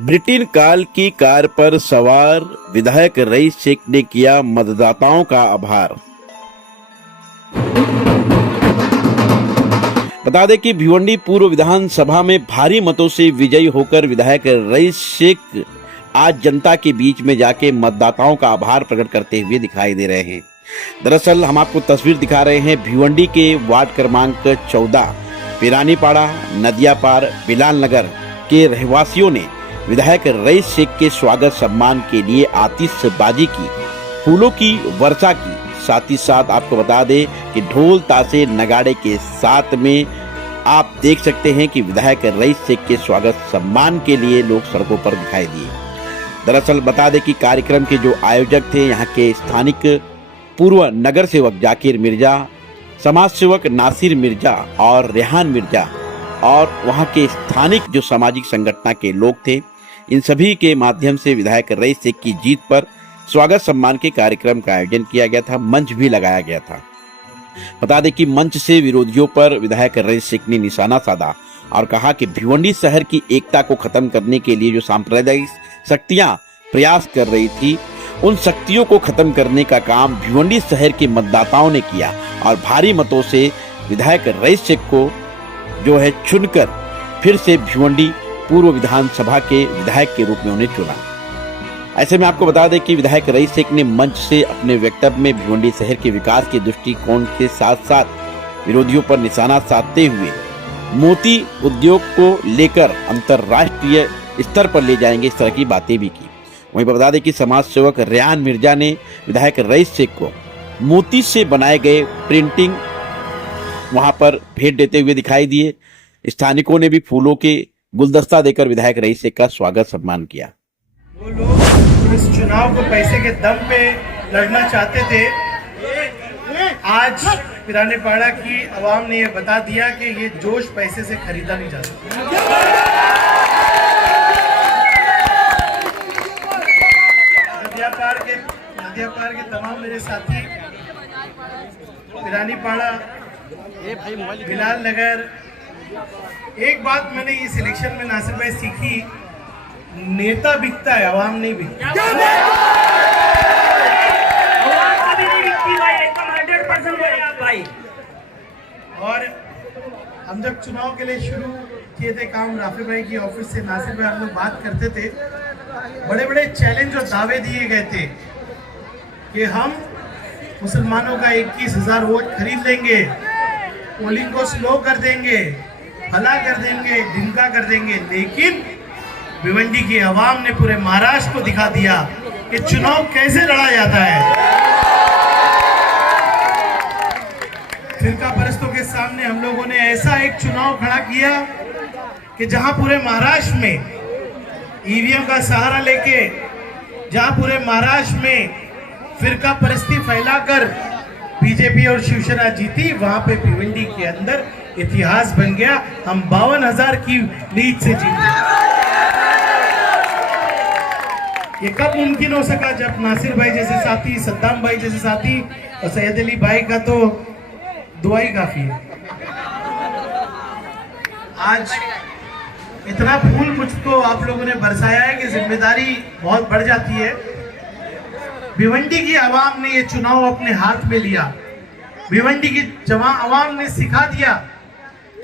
Britain काल की car पर सवार विधायक रईस शेख ने किया मतदाताओं का आभार। बता दें कि भिवंडी पूर्व विधानसभा में भारी मतों से विजयी होकर विधायक रईस शेख आज जनता के बीच में जाके मतदाताओं का आभार प्रकट करते हुए दिखाई दे रहे हैं। दरअसल हम आपको तस्वीर दिखा रहे हैं भिवंडी के वार्ड क्रमांक 14 पिरानीपाड़ा नदियापार बिलाल नगर के रहवासियों ने विधायक रईस शेख के स्वागत सम्मान के लिए आतिशबाजी की, फूलों की वर्षा की। साथ ही साथ आपको बता दें कि ढोल ताशे नगाड़े के साथ में आप देख सकते हैं कि विधायक रईस शेख के स्वागत सम्मान के लिए लोग सड़कों पर दिखाई दिए। दरअसल बता दें कि कार्यक्रम के जो आयोजक थे यहाँ के स्थानिक पूर्व नगर सेवक जाकिर मिर्जा, समाज सेवक नासिर मिर्जा और रेहान मिर्जा और वहाँ के स्थानिक जो सामाजिक संगठन के लोग थे, इन सभी के माध्यम से विधायक रईस शेख की जीत पर स्वागत सम्मान के कार्यक्रम का आयोजन किया गया था। मंच भी लगाया गया था। बता दें कि मंच से विरोधियों पर विधायक रईस शेख ने निशाना साधा और कहा कि भिवंडी शहर की एकता को खत्म करने के लिए जो सांप्रदायिक शक्तियां प्रयास कर रही थी, उन शक्तियों को खत्म करने का काम भिवंडी शहर के मतदाताओं ने किया और भारी मतों से विधायक रईस शेख को जो है चुनकर फिर से भिवंडी पूर्व विधानसभा के विधायक के रूप में उन्हें चुना। ऐसे में आपको बता दें कि विधायक रईस शेख ने मंच से अपने वक्तव्य में भिवंडी शहर के विकास के दृष्टिकोण के साथ साथ विरोधियों पर निशाना साधते हुए मोती उद्योग को लेकर अंतर्राष्ट्रीय स्तर पर ले जाएंगे, इस तरह की बातें भी की। वहीं पर बता दें कि समाज सेवक रेहान मिर्जा ने विधायक रईस शेख को मोती से बनाए गए प्रिंटिंग वहां पर भेंट देते हुए दिखाई दिए। स्थानिकों ने भी फूलों के गुलदस्ता देकर विधायक रईस शेख का स्वागत सम्मान किया। वो लोग इस चुनाव को पैसे के दम पे लड़ना चाहते थे, आज पिरानीपाड़ा की आवाम ने ये बता दिया कि ये जोश पैसे से खरीदा नहीं जा सकता। नदियापार के तमाम मेरे साथी, पिरानीपाड़ा बिलाल नगर, एक बात मैंने इस इलेक्शन में नासिर भाई सीखी, नेता बिकता है, आवाम नहीं बिकती। और हम जब चुनाव के लिए शुरू किए थे काम, राफी भाई की ऑफिस से नासिर भाई हम लोग बात करते थे, बड़े बड़े चैलेंज और दावे दिए गए थे कि हम मुसलमानों का 21,000 वोट खरीद लेंगे, पोलिंग को स्लो कर देंगे, भला कर देंगे, ढिंका कर देंगे। लेकिन भिवंडी की आवाम ने पूरे महाराष्ट्र को दिखा दिया कि चुनाव कैसे लड़ा जाता है। फिरका परस्तों के सामने हम लोगों ने ऐसा एक चुनाव खड़ा किया कि जहां पूरे महाराष्ट्र में ईवीएम का सहारा लेके, जहां पूरे महाराष्ट्र में फिरका परस्ती फैलाकर बीजेपी और शिवसेना जीती, वहां पे भिवंडी के अंदर इतिहास बन गया। हम 52,000 की लीड से जीते। ये कब मुमकिन हो सका? जब नासिर भाई जैसे साथी, सद्दाम भाई जैसे साथी और सैयद अली भाई का तो दुआ ही काफी है। आज इतना फूल मुझको आप लोगों ने बरसाया है कि जिम्मेदारी बहुत बढ़ जाती है। भिवंडी की आवाम ने ये चुनाव अपने हाथ में लिया। भिवंडी की आवाम ने सिखा दिया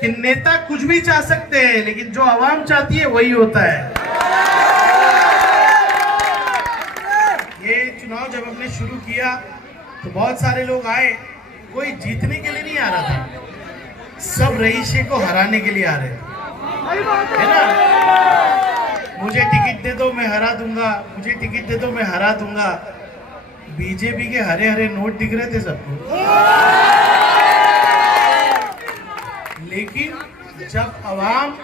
कि नेता कुछ भी चाह सकते हैं, लेकिन जो आवाम चाहती है वही होता है। ये चुनाव जब हमने शुरू किया तो बहुत सारे लोग आए, कोई जीतने के लिए नहीं आ रहा था, सब रईस शेख को हराने के लिए आ रहे थे, है ना। मुझे टिकट दे दो मैं हरा दूंगा, मुझे टिकट दे दो मैं हरा दूंगा। बीजेपी के हरे हरे नोट दिख रहे थे सबको, लेकिन जब आवाम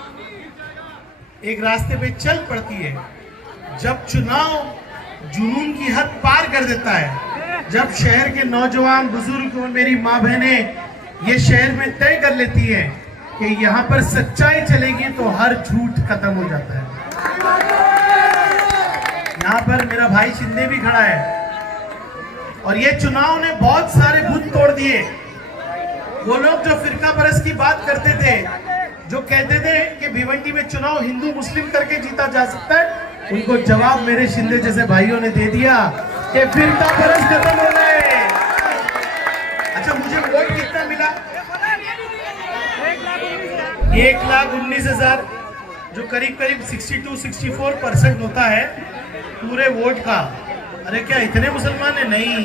एक रास्ते पे चल पड़ती है, जब चुनाव जुनून की हद पार कर देता है, जब शहर के नौजवान बुजुर्ग और मेरी माँ बहनें ये शहर में तय कर लेती हैं कि यहाँ पर सच्चाई चलेगी तो हर झूठ खत्म हो जाता है। यहाँ पर मेरा भाई शिंदे भी खड़ा है और ये चुनाव ने बहुत सारे बुत तोड़ दिए। वो लोग जो फिरका परस्त की बात करते थे, जो कहते थे कि भिवंडी में चुनाव हिंदू मुस्लिम करके जीता जा सकता है, उनको जवाब मेरे शिंदे जैसे भाइयों ने दे दिया कि फिरता बरस खत्म हो गए। अच्छा, मुझे वोट कितना मिला? 1,19,000, जो करीब करीब 62-64% होता है पूरे वोट का। अरे क्या इतने मुसलमान है? नहीं,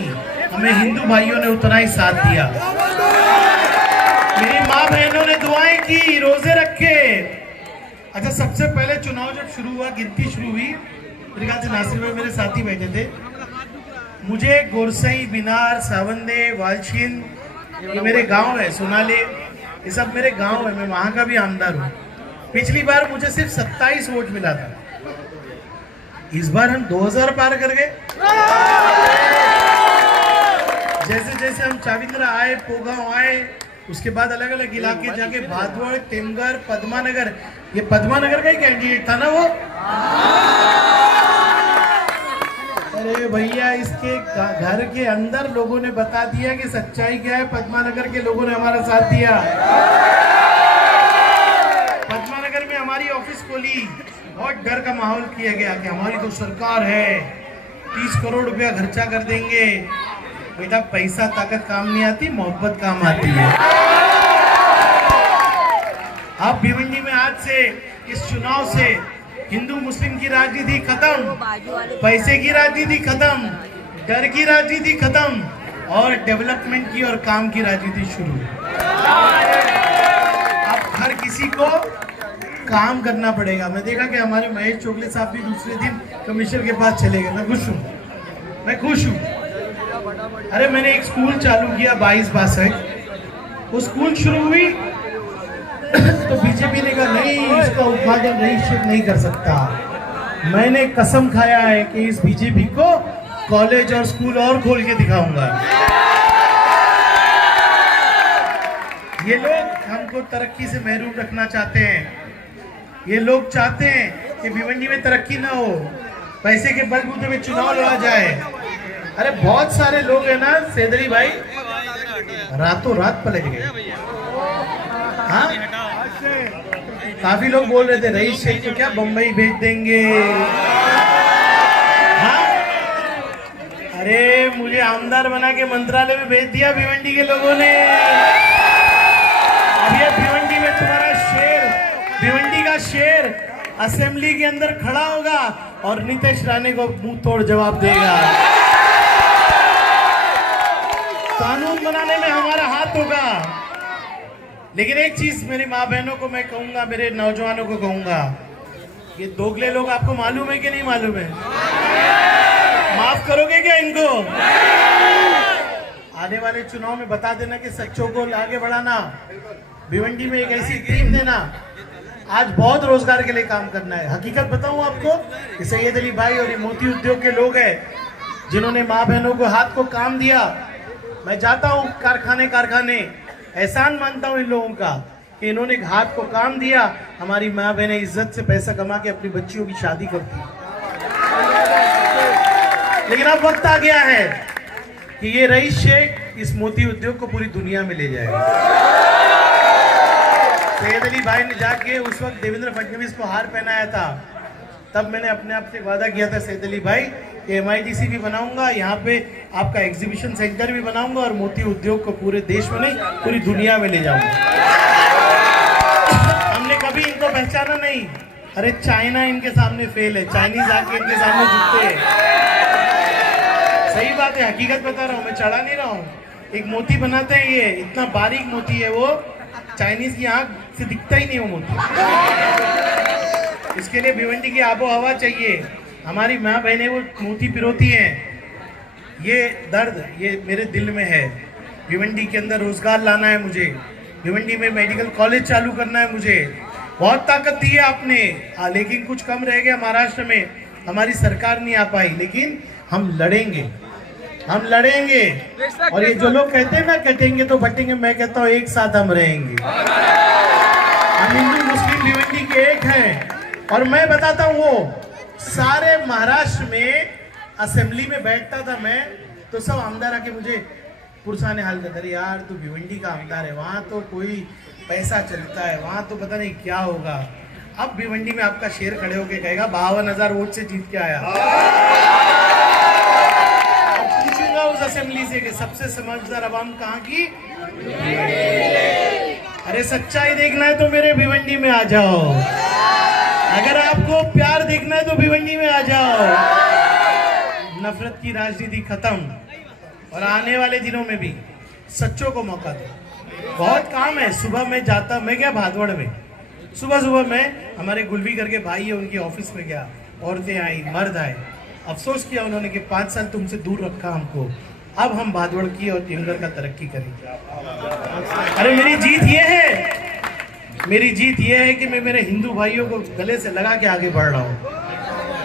हमें हिंदू भाइयों ने उतना ही साथ दिया। मेरी माँ बहनों ने दुआएं की, रोजे रखे। अच्छा, सबसे पहले चुनाव जब शुरू हुआ, गिनती शुरू हुई, मेरे ख्याल से नासिर भाई मेरे साथी बैठे थे। मुझे गोरसई, बिनार, सावंदे, वालशीन, ये मेरे गांव है, सोनाले, ये सब मेरे गांव है, मैं वहां का भी आमदार हूँ। पिछली बार मुझे सिर्फ 27 वोट मिला था, इस बार हम 2000 पार कर गए। जैसे जैसे हम चाविंद्रा आए, पोगांव आए, उसके बाद अलग अलग इलाके जाके भादवड़, टेमगर, पद्मानगर, ये पद्मानगर का ही कैंडिडेट था ना वो। अरे भैया, इसके घर के अंदर लोगों ने बता दिया कि सच्चाई क्या है। पद्मानगर के लोगों ने हमारा साथ दिया। पद्मानगर में हमारी ऑफिस खोली, बहुत डर का माहौल किया गया कि हमारी तो सरकार है, 30 करोड़ रुपया खर्चा कर देंगे। बेटा, पैसा ताकत काम नहीं आती, मोहब्बत काम आती है। अब भिवंडी में आज से, इस चुनाव से हिंदू मुस्लिम की राजनीति खत्म, पैसे की राजनीति खत्म, डर की राजनीति खत्म, और डेवलपमेंट की और काम की राजनीति शुरू। अब हर किसी को काम करना पड़ेगा। मैं देखा कि हमारे महेश चोगले साहब भी दूसरे दिन कमिश्नर के पास चले गए। मैं खुश हूँ, मैं खुश हूँ। अरे, मैंने एक स्कूल चालू किया 22-62, वो स्कूल शुरू हुई तो बीजेपी ने कहा नहीं, इसका उद्घाटन रईस नहीं कर सकता। मैंने कसम खाया है कि इस बीजेपी को कॉलेज और स्कूल और खोल के दिखाऊंगा। ये लोग हमको तरक्की से महरूम रखना चाहते हैं। ये लोग चाहते हैं कि भिवंडी में तरक्की ना हो, पैसे के बलबूते में चुनाव लड़ा जाए। अरे बहुत सारे लोग हैं ना सेदरी भाई, रातों रात पलट गए। हाँ, काफी लोग बोल रहे थे रईस शेख को क्या बम्बई भेज देंगे। हाँ, अरे मुझे आमदार बना के मंत्रालय में भेज दिया भिवंडी के लोगों ने। अब ये भिवंडी में तुम्हारा शेर, भिवंडी का शेर असेंबली के अंदर खड़ा होगा और नीतीश राणे को मुंह तोड़ जवाब देगा। कानून बनाने में हमारा हाथ होगा। लेकिन एक चीज मेरी माँ बहनों को मैं कहूंगा, मेरे नौजवानों को कहूंगा, ये दोगले लोग आपको मालूम है कि नहीं मालूम है? माफ करोगे क्या इनको? आने वाले चुनाव में बता देना कि सच्चों को आगे बढ़ाना, भिवंडी में एक ऐसी टीम देना। आज बहुत रोजगार के लिए काम करना है। हकीकत बताऊं आपको, कि सैयद अली भाई और ये मोती उद्योग के लोग हैं जिन्होंने माँ बहनों को हाथ को काम दिया। मैं जाता हूँ कारखाने, एहसान मानता हूँ इन लोगों का कि इन्होंने हाथ को काम दिया। हमारी माँ बहनें इज्जत से पैसा कमा के अपनी बच्चियों की शादी करती। लेकिन अब वक्त आ गया है कि ये रईस शेख इस मोती उद्योग को पूरी दुनिया में ले जाएगा। सैयद अली भाई ने जाके उस वक्त देवेंद्र फडणवीस को हार पहनाया था, तब मैंने अपने आप से वादा किया था सैयद अली भाई कि MIDC भी बनाऊंगा, यहाँ पे आपका एग्जीबिशन सेंटर भी बनाऊंगा और मोती उद्योग को पूरे देश में नहीं पूरी दुनिया में ले जाऊंगा। हमने कभी इनको पहचाना नहीं। अरे चाइना इनके सामने फेल है, चाइनीज आके इनके सामने झुकते हैं। सही बात है, हकीकत बता रहा हूँ, मैं चढ़ा नहीं रहा हूँ। एक मोती बनाते हैं, ये इतना बारीक मोती है, वो चाइनीज की आंख से दिखता ही नहीं वो मोती। इसके लिए भिवंडी की आबो हवा चाहिए। हमारी माँ बहनें वो मोती पिरोती हैं। ये दर्द ये मेरे दिल में है। भिवंडी के अंदर रोजगार लाना है मुझे, भिवंडी में मेडिकल कॉलेज चालू करना है मुझे। बहुत ताकत दी है आपने, लेकिन कुछ कम रह गया महाराष्ट्र में, हमारी सरकार नहीं आ पाई। लेकिन हम लड़ेंगे, हम लड़ेंगे। और ये जो लोग कहते हैं ना कटेंगे तो बटेंगे, मैं कहता हूँ एक साथ हम रहेंगे। हम हिंदू मुस्लिम भिवंडी के एक हैं। और मैं बताता हूँ, वो सारे महाराष्ट्र में असेंबली में बैठता था मैं, तो सब आमदार आके मुझे पुरसा ने हाल कर, अरे यार तू भिवंडी का आमदार है, वहाँ तो कोई पैसा चलता है, वहाँ तो पता नहीं क्या होगा। अब भिवंडी में आपका शेर खड़े होके कहेगा 52,000 वोट से जीत के आया। पूछूंगा उस असेंबली से कि सबसे समझदार आवाम कहाँ की? अरे सच्चाई देखना है तो मेरे भिवंडी में आ जाओ, अगर आपको प्यार देखना है तो भिवंडी में आ जाओ। नफरत की राजनीति खत्म, और आने वाले दिनों में भी सच्चों को मौका दो। बहुत काम है। सुबह मैं गया भादवड़ में, सुबह मैं हमारे गुलवी करके भाई है उनके ऑफिस में गया, औरतें आई, मर्द आए, अफसोस किया उन्होंने कि 5 साल तुमसे दूर रखा हमको, अब हम भादवड़ की और टिंगर का तरक्की करेंगे। अरे मेरी जीत ये है कि मैं मेरे हिंदू भाइयों को गले से लगा के आगे बढ़ रहा हूँ।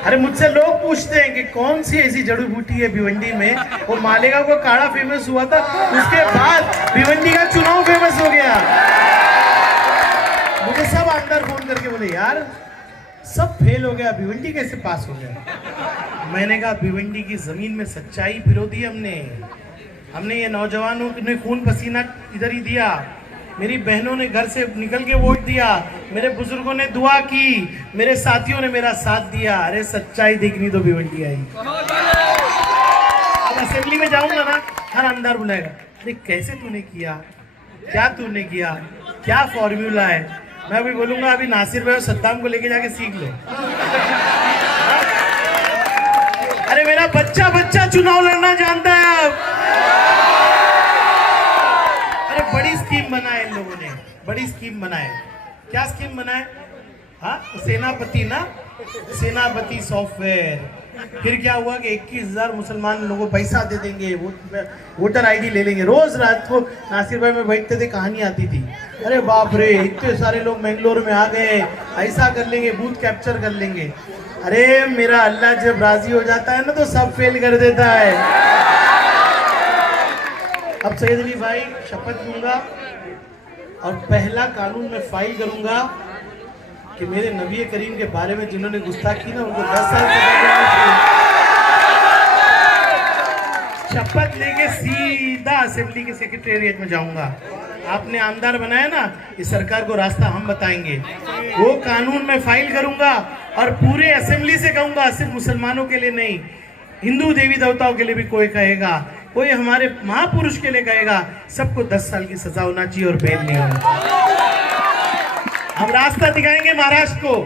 अरे मुझसे लोग पूछते हैं कि कौन सी ऐसी जड़ी बूटी है भिवंडी में, वो मालेगा को काढ़ा फेमस हुआ था, उसके बाद भिवंडी का चुनाव फेमस हो गया। मुझे सब आमदार फोन करके बोले यार सब फेल हो गया, भिवंडी कैसे पास हो गया? मैंने कहा भिवंडी की जमीन में सच्चाई पिरो दी हमने ये नौजवानों ने खून पसीना इधर ही दिया, मेरी बहनों ने घर से निकल के वोट दिया, मेरे बुजुर्गों ने दुआ की, मेरे साथियों ने मेरा साथ दिया। अरे सच्चाई देखनी तो भिवंडी आई। अब असेंबली में जाऊंगा ना, हर आमदार बुलाएगा, अरे कैसे तूने किया, क्या तूने किया, क्या फॉर्मूला है? मैं अभी बोलूंगा अभी नासिर भाई और सद्दाम को लेके जाके सीख लो। अरे मेरा बच्चा चुनाव लड़ना जानता है अब। अरे बड़ी स्कीम बनाए इन लोगों ने, बड़ी स्कीम बनाए। क्या स्कीम बनाए? हाँ, सेनापति सॉफ्टवेयर। फिर क्या हुआ कि 21,000 मुसलमान लोगों को पैसा दे देंगे, वोटर आईडी ले लेंगे। रोज रात को नासिर भाई में बैठते थे, कहानी आती थी, अरे बाप रे इतने सारे लोग मैंगलोर में आ गए, ऐसा कर लेंगे, बूथ कैप्चर कर लेंगे। अरे मेरा अल्लाह जब राजी हो जाता है ना तो सब फेल कर देता है। अब सैयद अली भाई शपथ लूंगा और पहला कानून में फाइल करूंगा कि मेरे नबी करीम के बारे में जिन्होंने गुस्ताखी ना उनको 10 साल शपथ लेके सीधा असेंबली के सेक्रेटेरिएट में जाऊंगा। आपने आमदार बनाया ना, इस सरकार को रास्ता हम बताएंगे, वो कानून में फाइल करूंगा और पूरे असेंबली से कहूंगा, सिर्फ मुसलमानों के लिए नहीं, हिंदू देवी देवताओं के लिए भी कोई कहेगा, कोई हमारे महापुरुष के लिए कहेगा, सबको 10 साल की सजा होना चाहिए और बेल नहीं होना। हम रास्ता दिखाएंगे महाराष्ट्र को।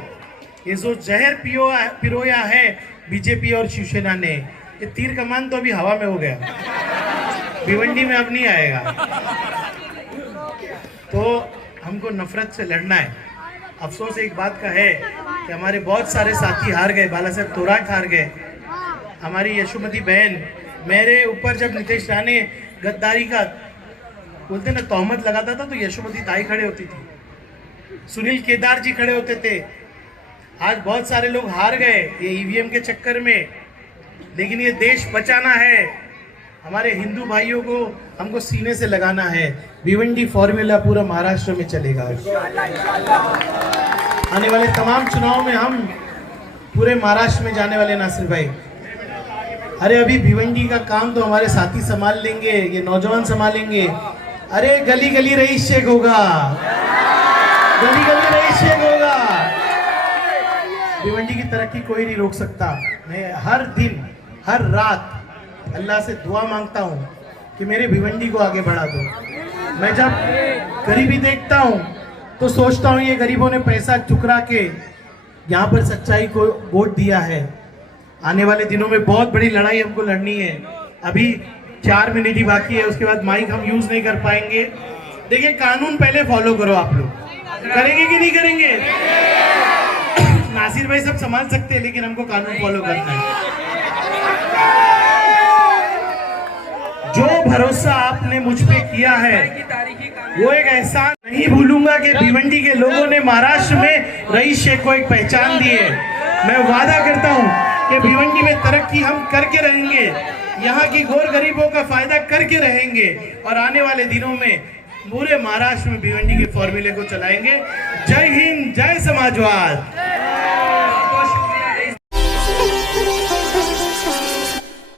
ये जो जहर पिरोया है बीजेपी और शिवसेना ने, ये तीर कमान तो अभी हवा में हो गया, भिवंडी में अब नहीं आएगा। तो हमको नफरत से लड़ना है। अफसोस एक बात का है कि हमारे बहुत सारे साथी हार गए, बाला साहब तोराट हार गए, हमारी यशोमती बहन, मेरे ऊपर जब नीतीश राणे गद्दारी का बोलते ना तोहमत लगाता था तो यशोमती ताई खड़े होती थी, सुनील केदार जी खड़े होते थे। आज बहुत सारे लोग हार गए ये ईवीएम के चक्कर में, लेकिन ये देश बचाना है, हमारे हिंदू भाइयों को हमको सीने से लगाना है। भिवंडी फॉर्मूला पूरा महाराष्ट्र में चलेगा। आने वाले तमाम चुनाव में हम पूरे महाराष्ट्र में जाने वाले नासिर भाई। अरे अभी भिवंडी का काम तो हमारे साथी संभाल लेंगे, ये नौजवान संभालेंगे। अरे गली गली रईस शेख होगा, गली गली रईस शेख होगा। भिवंडी की तरक्की कोई नहीं रोक सकता। मैं हर दिन हर रात अल्लाह से दुआ मांगता हूँ कि मेरे भिवंडी को आगे बढ़ा दो। मैं जब गरीबी देखता हूँ तो सोचता हूँ ये गरीबों ने पैसा चुकरा के यहाँ पर सच्चाई को वोट दिया है। आने वाले दिनों में बहुत बड़ी लड़ाई हमको लड़नी है। अभी 4 मिनट ही बाकी है, उसके बाद माइक हम यूज नहीं कर पाएंगे। देखिए कानून पहले फॉलो करो, आप लोग करेंगे कि नहीं करेंगे? नासिर भाई सब संभाल सकते हैं, लेकिन हमको कानून फॉलो करना है। जो भरोसा आपने मुझ पे किया है वो एक एहसान नहीं भूलूंगा कि भिवंडी के लोगों ने महाराष्ट्र में रईस शेख को एक पहचान दी है। मैं वादा करता हूं कि भिवंडी में तरक्की हम करके रहेंगे, यहाँ की गौर गरीबों का फायदा करके रहेंगे और आने वाले दिनों में पूरे महाराष्ट्र में भिवंडी के फॉर्मूले को चलाएंगे। जय हिंद, जय समाजवाद।